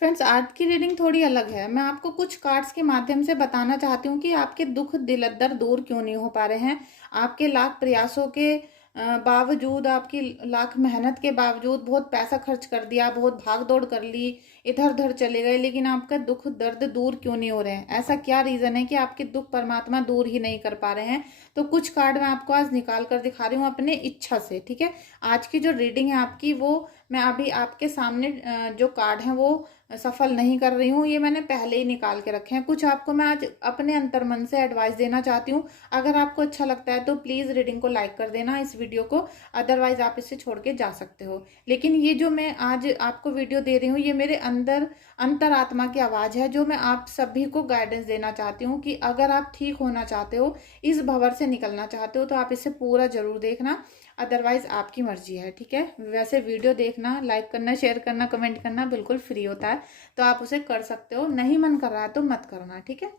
Friends, आज की reading थोड़ी अलग है। मैं आपको कुछ कार्ड्स के माध्यम से बताना चाहती हूँ कि आपके दुख दिल दर्द दूर क्यों नहीं हो पा रहे हैं। आपके लाख प्रयासों के बावजूद, आपकी लाख मेहनत के बावजूद, बहुत पैसा खर्च कर दिया, बहुत भाग दौड़ कर ली, इधर उधर चले गए, लेकिन आपका दुख दर्द दूर क्यों नहीं हो रहे हैं? ऐसा क्या रीज़न है कि आपके दुख परमात्मा दूर ही नहीं कर पा रहे हैं? तो कुछ कार्ड मैं आपको आज निकाल कर दिखा रही हूँ अपने इच्छा से, ठीक है। आज की जो रीडिंग है आपकी, वो मैं अभी आपके सामने जो कार्ड हैं वो सफल नहीं कर रही हूँ, ये मैंने पहले ही निकाल के रखे हैं। कुछ आपको मैं आज अपने अंतर्मन से एडवाइस देना चाहती हूँ। अगर आपको अच्छा लगता है तो प्लीज़ रीडिंग को लाइक कर देना, इस वीडियो को। अदरवाइज आप इसे छोड़ के जा सकते हो। लेकिन ये जो मैं आज आपको वीडियो दे रही हूँ, ये मेरे अंदर अंतरात्मा की आवाज़ है, जो मैं आप सभी को गाइडेंस देना चाहती हूँ कि अगर आप ठीक होना चाहते हो, इस भंवर से निकलना चाहते हो, तो आप इसे पूरा जरूर देखना। अदरवाइज आपकी मर्जी है, ठीक है। वैसे वीडियो देखना, लाइक करना, शेयर करना, कमेंट करना बिल्कुल फ्री होता है, तो आप उसे कर सकते हो। नहीं मन कर रहा है तो मत करना, ठीक है।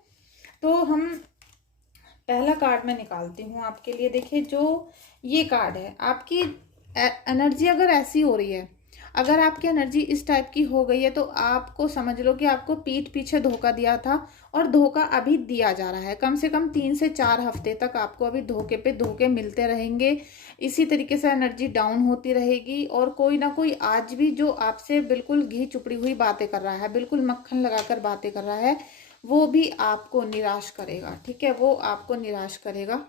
तो हम पहला कार्ड मैं निकालती हूँ आपके लिए। देखिए, जो ये कार्ड है, आपकी एनर्जी अगर ऐसी हो रही है, अगर आपकी एनर्जी इस टाइप की हो गई है, तो आपको समझ लो कि आपको पीठ पीछे धोखा दिया था और धोखा अभी दिया जा रहा है। कम से कम 3 से 4 हफ्ते तक आपको अभी धोखे पे धोखे मिलते रहेंगे। इसी तरीके से एनर्जी डाउन होती रहेगी और कोई ना कोई आज भी जो आपसे बिल्कुल घी चुपड़ी हुई बातें कर रहा है, बिल्कुल मक्खन लगाकर बातें कर रहा है, वो भी आपको निराश करेगा, ठीक है। वो आपको निराश करेगा।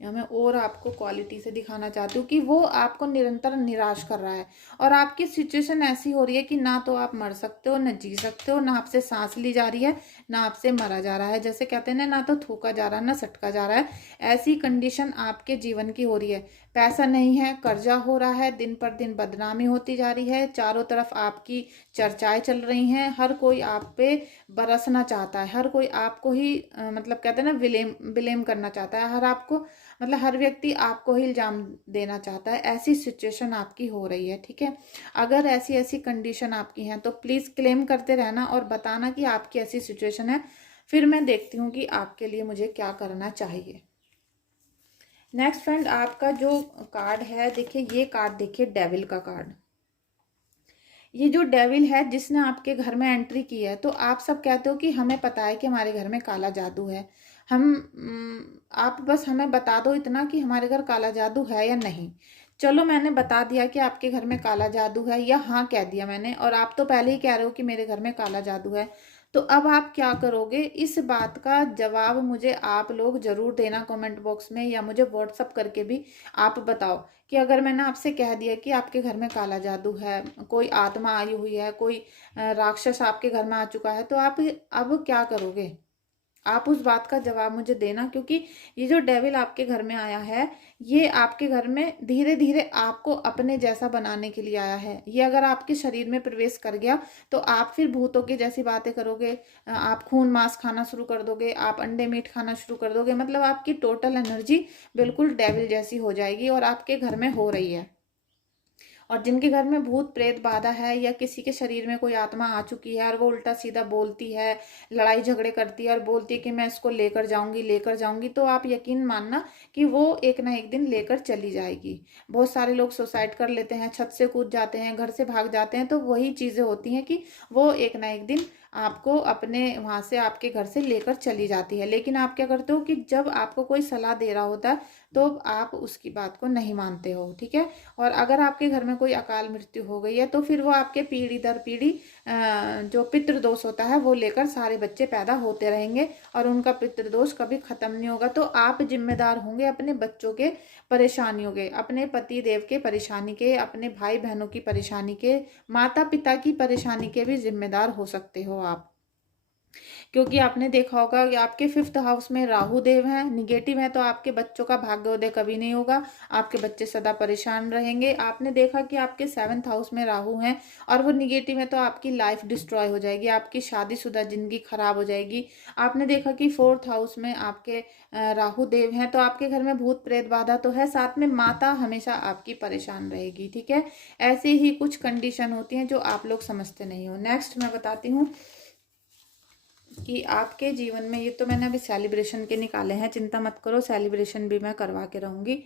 या मैं और आपको क्वालिटी से दिखाना चाहती हूँ कि वो आपको निरंतर निराश कर रहा है और आपकी सिचुएशन ऐसी हो रही है कि ना तो आप मर सकते हो, ना जी सकते हो, ना आपसे सांस ली जा रही है, ना आपसे मरा जा रहा है। जैसे कहते हैं ना तो थूका जा रहा है, ना सटका जा रहा है। ऐसी कंडीशन आपके जीवन की हो रही है। पैसा नहीं है, कर्जा हो रहा है, दिन पर दिन बदनामी होती जा रही है, चारों तरफ आपकी चर्चाएं चल रही हैं, हर कोई आप पे बरसना चाहता है, हर कोई आपको ही मतलब कहते हैं ना विलेम बिलेम करना चाहता है, हर आपको मतलब हर व्यक्ति आपको ही इल्जाम देना चाहता है। ऐसी सिचुएशन आपकी हो रही है, ठीक है। अगर ऐसी ऐसी कंडीशन आपकी है तो प्लीज़ क्लेम करते रहना और बताना कि आपकी ऐसी सिचुएशन है। फिर मैं देखती हूँ कि आपके लिए मुझे क्या करना चाहिए। नेक्स्ट फ्रेंड, आपका जो कार्ड है, देखिए ये कार्ड, देखिए डेविल का कार्ड। ये जो डेविल है जिसने आपके घर में एंट्री की है, तो आप सब कहते हो कि हमें पता है कि हमारे घर में काला जादू है। आप बस हमें बता दो इतना कि हमारे घर काला जादू है या नहीं। चलो, मैंने बता दिया कि आपके घर में काला जादू है, या हाँ कह दिया मैंने, और आप तो पहले ही कह रहे हो कि मेरे घर में काला जादू है। तो अब आप क्या करोगे, इस बात का जवाब मुझे आप लोग जरूर देना कमेंट बॉक्स में, या मुझे व्हाट्सअप करके भी आप बताओ कि अगर मैंने आपसे कह दिया कि आपके घर में काला जादू है, कोई आत्मा आई हुई है, कोई राक्षस आपके घर में आ चुका है, तो आप अब क्या करोगे? आप उस बात का जवाब मुझे देना, क्योंकि ये जो डेविल आपके घर में आया है, ये आपके घर में धीरे धीरे आपको अपने जैसा बनाने के लिए आया है। ये अगर आपके शरीर में प्रवेश कर गया तो आप फिर भूतों की जैसी बातें करोगे, आप खून मांस खाना शुरू कर दोगे, आप अंडे मीट खाना शुरू कर दोगे। मतलब आपकी टोटल एनर्जी बिल्कुल डेविल जैसी हो जाएगी, और आपके घर में हो रही है। और जिनके घर में भूत प्रेत बाधा है, या किसी के शरीर में कोई आत्मा आ चुकी है और वो उल्टा सीधा बोलती है, लड़ाई झगड़े करती है और बोलती है कि मैं इसको लेकर जाऊंगी लेकर जाऊंगी, तो आप यकीन मानना कि वो एक ना एक दिन लेकर चली जाएगी। बहुत सारे लोग सुसाइड कर लेते हैं, छत से कूद जाते हैं, घर से भाग जाते हैं, तो वही चीज़ें होती हैं कि वो एक ना एक दिन आपको अपने वहाँ से, आपके घर से लेकर चली जाती है। लेकिन आप क्या करते हो कि जब आपको कोई सलाह दे रहा होता है तो आप उसकी बात को नहीं मानते हो, ठीक है। और अगर आपके घर में कोई अकाल मृत्यु हो गई है तो फिर वो आपके पीढ़ी दर पीढ़ी जो पितृदोष होता है वो लेकर सारे बच्चे पैदा होते रहेंगे, और उनका पितृदोष कभी खत्म नहीं होगा। तो आप जिम्मेदार होंगे अपने बच्चों के परेशानियों के, अपने पति देव के परेशानी के, अपने भाई बहनों की परेशानी के, माता पिता की परेशानी के भी जिम्मेदार हो सकते हो आप। क्योंकि आपने देखा होगा कि आपके 5th हाउस में राहु देव हैं, निगेटिव है, तो आपके बच्चों का भाग्योदय कभी नहीं होगा, आपके बच्चे सदा परेशान रहेंगे। आपने देखा कि आपके 7th हाउस में राहु हैं और वो निगेटिव है, तो आपकी लाइफ डिस्ट्रॉय हो जाएगी, आपकी शादीशुदा जिंदगी खराब हो जाएगी। आपने देखा कि 4th हाउस में आपके राहु देव हैं, तो आपके घर में भूत प्रेत बाधा तो है, साथ में माता हमेशा आपकी परेशान रहेगी, ठीक है। ऐसे ही कुछ कंडीशन होती हैं जो आप लोग समझते नहीं हो। नेक्स्ट मैं बताती हूँ कि आपके जीवन में, ये तो मैंने अभी सेलिब्रेशन के निकाले हैं, चिंता मत करो, सेलिब्रेशन भी मैं करवा के रहूंगी।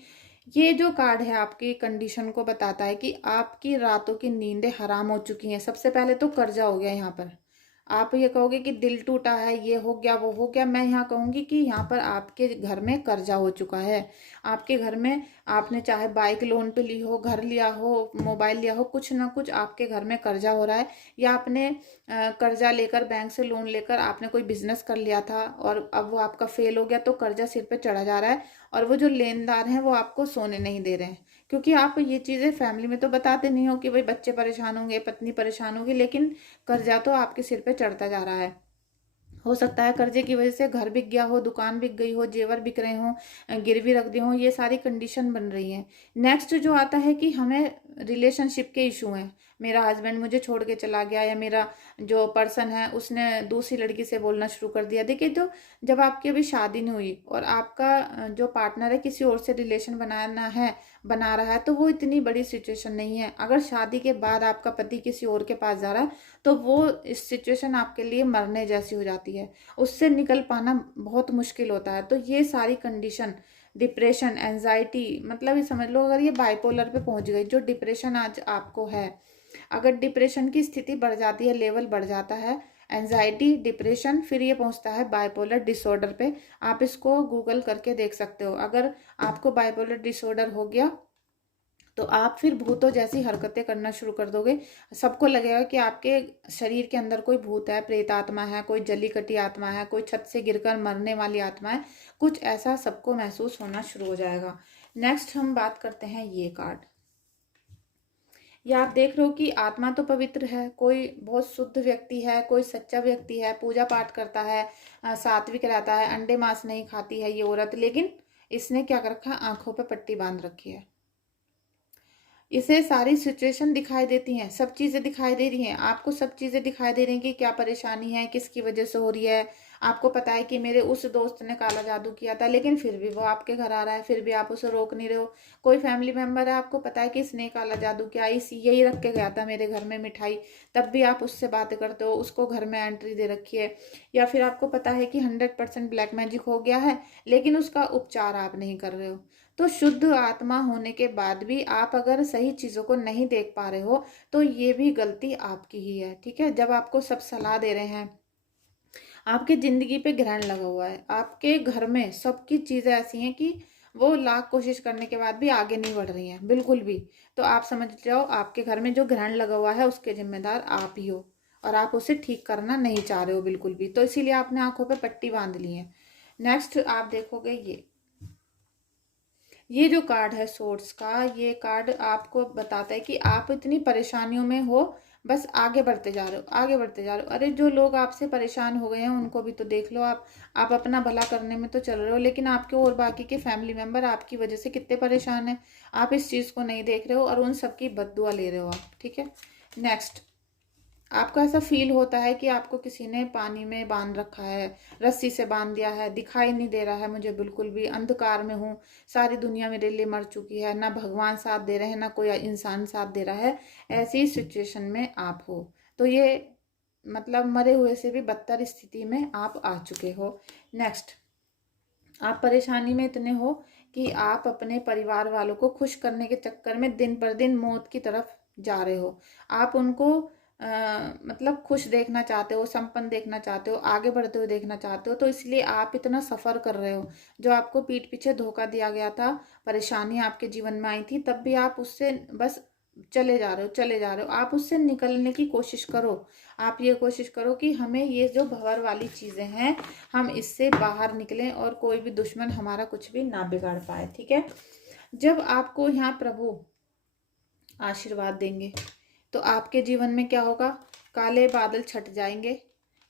ये जो कार्ड है आपकी कंडीशन को बताता है कि आपकी रातों की नींदें हराम हो चुकी हैं। सबसे पहले तो कर्जा हो गया यहाँ पर। आप ये कहोगे कि दिल टूटा है, ये हो गया, वो हो गया। मैं यहाँ कहूँगी कि यहाँ पर आपके घर में कर्जा हो चुका है। आपके घर में आपने चाहे बाइक लोन पे ली हो, घर लिया हो, मोबाइल लिया हो, कुछ ना कुछ आपके घर में कर्जा हो रहा है। या आपने कर्जा लेकर, बैंक से लोन लेकर आपने कोई बिजनेस कर लिया था और अब वो आपका फेल हो गया, तो कर्जा सिर पे चढ़ा जा रहा है। और वो जो लेनदार हैं वो आपको सोने नहीं दे रहे हैं, क्योंकि आप ये चीज़ें फैमिली में तो बताते नहीं हो कि भाई बच्चे परेशान होंगे, पत्नी परेशान होगी, लेकिन कर्जा तो आपके सिर पे चढ़ता जा रहा है। हो सकता है कर्जे की वजह से घर बिक गया हो, दुकान बिक गई हो, जेवर बिक रहे हो, गिरवी रख दी हो, ये सारी कंडीशन बन रही है। नेक्स्ट जो आता है कि हमें रिलेशनशिप के इशू हैं। मेरा हस्बैंड मुझे छोड़ के चला गया, या मेरा जो पर्सन है उसने दूसरी लड़की से बोलना शुरू कर दिया। देखिए, तो जब आपकी अभी शादी नहीं हुई और आपका जो पार्टनर है किसी और से रिलेशन बना रहा है, तो वो इतनी बड़ी सिचुएशन नहीं है। अगर शादी के बाद आपका पति किसी और के पास जा रहा है, तो वो इस सिचुएशन आपके लिए मरने जैसी हो जाती है। उससे निकल पाना बहुत मुश्किल होता है। तो ये सारी कंडीशन, डिप्रेशन, एंजाइटी, मतलब ये समझ लो अगर ये बाइपोलर पे पहुंच गई, जो डिप्रेशन आज आपको है, अगर डिप्रेशन की स्थिति बढ़ जाती है, लेवल बढ़ जाता है, एंजाइटी, डिप्रेशन, फिर ये पहुंचता है बाइपोलर डिसऑर्डर पे। आप इसको गूगल करके देख सकते हो। अगर आपको बाइपोलर डिसऑर्डर हो गया तो आप फिर भूतों जैसी हरकतें करना शुरू कर दोगे। सबको लगेगा कि आपके शरीर के अंदर कोई भूत है, प्रेत आत्मा है, कोई जली कटी आत्मा है, कोई छत से गिरकर मरने वाली आत्मा है। कुछ ऐसा सबको महसूस होना शुरू हो जाएगा। नेक्स्ट हम बात करते हैं ये कार्ड। या आप देख रहे हो कि आत्मा तो पवित्र है, कोई बहुत शुद्ध व्यक्ति है, कोई सच्चा व्यक्ति है, पूजा पाठ करता है, सात्विक रहता है, अंडे मांस नहीं खाती है ये औरत, लेकिन इसने क्या कर रखा है, आंखों पे पट्टी बांध रखी है। इसे सारी सिचुएशन दिखाई देती हैं, सब चीज़ें दिखाई दे रही हैं आपको, सब चीज़ें दिखाई दे रही हैं कि क्या परेशानी है, किसकी वजह से हो रही है। आपको पता है कि मेरे उस दोस्त ने काला जादू किया था, लेकिन फिर भी वो आपके घर आ रहा है, फिर भी आप उसे रोक नहीं रहे हो। कोई फैमिली मेंबर है, आपको पता है कि इसने काला जादू किया, इस यही रख के गया था मेरे घर में मिठाई, तब भी आप उससे बात करते हो, उसको घर में एंट्री दे रखी है। या फिर आपको पता है कि 100% ब्लैक मैजिक हो गया है, लेकिन उसका उपचार आप नहीं कर रहे हो। तो शुद्ध आत्मा होने के बाद भी आप अगर सही चीज़ों को नहीं देख पा रहे हो, तो ये भी गलती आपकी ही है। ठीक है, जब आपको सब सलाह दे रहे हैं, आपकी ज़िंदगी पे ग्रहण लगा हुआ है, आपके घर में सबकी चीज़ें ऐसी हैं कि वो लाख कोशिश करने के बाद भी आगे नहीं बढ़ रही हैं बिल्कुल भी, तो आप समझ जाओ आपके घर में जो ग्रहण लगा हुआ है उसके जिम्मेदार आप ही हो, और आप उसे ठीक करना नहीं चाह रहे हो बिल्कुल भी, तो इसीलिए आपने आंखों पे पट्टी बांध ली है। नेक्स्ट आप देखोगे ये जो कार्ड है सोर्स का, ये कार्ड आपको बताता है कि आप इतनी परेशानियों में हो, बस आगे बढ़ते जा रहे हो, आगे बढ़ते जा रहे हो। अरे जो लोग आपसे परेशान हो गए हैं उनको भी तो देख लो। आप अपना भला करने में तो चल रहे हो, लेकिन आपके और बाकी के फैमिली मेंबर आपकी वजह से कितने परेशान हैं, आप इस चीज़ को नहीं देख रहे हो और उन सबकी बद्दुआ ले रहे हो आप। ठीक है, नेक्स्ट आपको ऐसा फील होता है कि आपको किसी ने पानी में बांध रखा है, रस्सी से बांध दिया है, दिखाई नहीं दे रहा है मुझे बिल्कुल भी, अंधकार में हूँ, सारी दुनिया मेरे लिए मर चुकी है, ना भगवान साथ दे रहे हैं, ना कोई इंसान साथ दे रहा है, ऐसी सिचुएशन में आप हो। तो ये मतलब मरे हुए से भी बदतर स्थिति में आप आ चुके हो। नेक्स्ट, आप परेशानी में इतने हो कि आप अपने परिवार वालों को खुश करने के चक्कर में दिन पर दिन मौत की तरफ जा रहे हो। आप उनको मतलब खुश देखना चाहते हो, संपन्न देखना चाहते हो, आगे बढ़ते हुए देखना चाहते हो, तो इसलिए आप इतना सफ़र कर रहे हो। जो आपको पीठ पीछे धोखा दिया गया था, परेशानी आपके जीवन में आई थी, तब भी आप उससे बस चले जा रहे हो, चले जा रहे हो। आप उससे निकलने की कोशिश करो। आप ये कोशिश करो कि हमें ये जो भंवर वाली चीज़ें हैं, हम इससे बाहर निकलें और कोई भी दुश्मन हमारा कुछ भी ना बिगाड़ पाए। ठीक है, जब आपको यहाँ प्रभु आशीर्वाद देंगे तो आपके जीवन में क्या होगा, काले बादल छट जाएंगे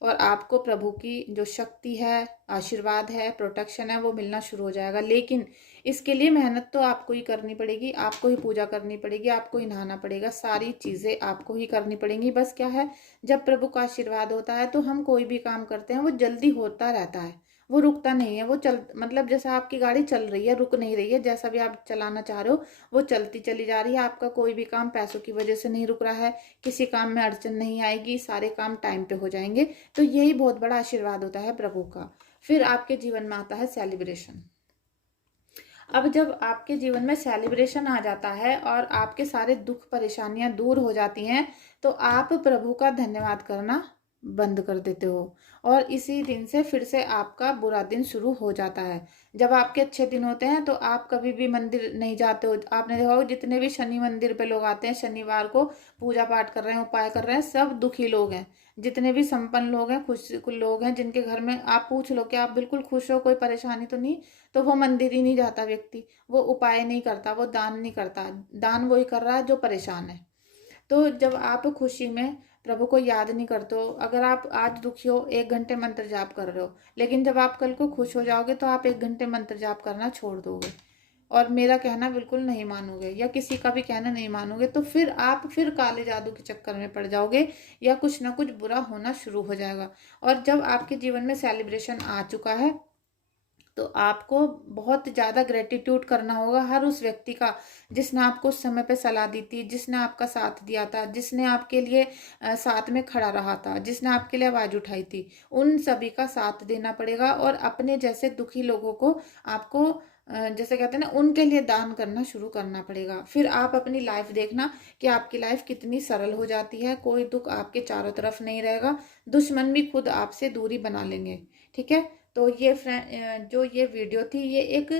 और आपको प्रभु की जो शक्ति है, आशीर्वाद है, प्रोटेक्शन है, वो मिलना शुरू हो जाएगा। लेकिन इसके लिए मेहनत तो आपको ही करनी पड़ेगी, आपको ही पूजा करनी पड़ेगी, आपको ही नहाना पड़ेगा, सारी चीज़ें आपको ही करनी पड़ेंगी। बस क्या है, जब प्रभु का आशीर्वाद होता है तो हम कोई भी काम करते हैं वो जल्दी होता रहता है, वो रुकता नहीं है। वो चल मतलब जैसा आपकी गाड़ी चल रही है, रुक नहीं रही है, जैसा भी आप चलाना चाह रहे हो वो चलती चली जा रही है। आपका कोई भी काम पैसों की वजह से नहीं रुक रहा है, किसी काम में अड़चन नहीं आएगी, सारे काम टाइम पे हो जाएंगे। तो यही बहुत बड़ा आशीर्वाद होता है प्रभु का। फिर आपके जीवन में आता है सेलिब्रेशन। अब जब आपके जीवन में सेलिब्रेशन आ जाता है और आपके सारे दुख परेशानियां दूर हो जाती हैं, तो आप प्रभु का धन्यवाद करना बंद कर देते हो और इसी दिन से फिर से आपका बुरा दिन शुरू हो जाता है। जब आपके अच्छे दिन होते हैं तो आप कभी भी मंदिर नहीं जाते हो। आपने देखा होगा जितने भी शनि मंदिर पे लोग आते हैं शनिवार को पूजा पाठ कर रहे हैं, उपाय कर रहे हैं, सब दुखी लोग हैं। जितने भी संपन्न लोग हैं, खुश लोग हैं, जिनके घर में आप पूछ लो कि आप बिल्कुल खुश हो, कोई परेशानी तो नहीं, तो वो मंदिर ही नहीं जाता व्यक्ति, वो उपाय नहीं करता, वो दान नहीं करता। दान वही कर रहा है जो परेशान है। तो जब आप खुशी में प्रभु को याद नहीं करते हो, अगर आप आज दुखी हो 1 घंटे मंत्र जाप कर रहे हो, लेकिन जब आप कल को खुश हो जाओगे तो आप 1 घंटे मंत्र जाप करना छोड़ दोगे और मेरा कहना बिल्कुल नहीं मानोगे या किसी का भी कहना नहीं मानोगे, तो फिर आप फिर काले जादू के चक्कर में पड़ जाओगे या कुछ ना कुछ बुरा होना शुरू हो जाएगा। और जब आपके जीवन में सेलिब्रेशन आ चुका है तो आपको बहुत ज़्यादा ग्रेटिट्यूड करना होगा हर उस व्यक्ति का जिसने आपको उस समय पे सलाह दी थी, जिसने आपका साथ दिया था, जिसने आपके लिए साथ में खड़ा रहा था, जिसने आपके लिए आवाज़ उठाई थी। उन सभी का साथ देना पड़ेगा और अपने जैसे दुखी लोगों को आपको जैसे कहते हैं ना, उनके लिए दान करना शुरू करना पड़ेगा। फिर आप अपनी लाइफ देखना कि आपकी लाइफ कितनी सरल हो जाती है, कोई दुख आपके चारों तरफ नहीं रहेगा, दुश्मन भी खुद आपसे दूरी बना लेंगे। ठीक है। तो ये जो ये वीडियो थी, ये एक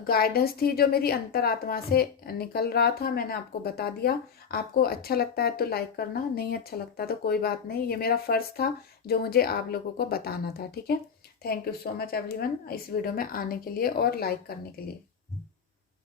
गाइडेंस थी जो मेरी अंतरात्मा से निकल रहा था, मैंने आपको बता दिया। आपको अच्छा लगता है तो लाइक करना, नहीं अच्छा लगता तो कोई बात नहीं, ये मेरा फर्ज था जो मुझे आप लोगों को बताना था। ठीक है। Thank you so much everyone इस वीडियो में आने के लिए और लाइक करने के लिए।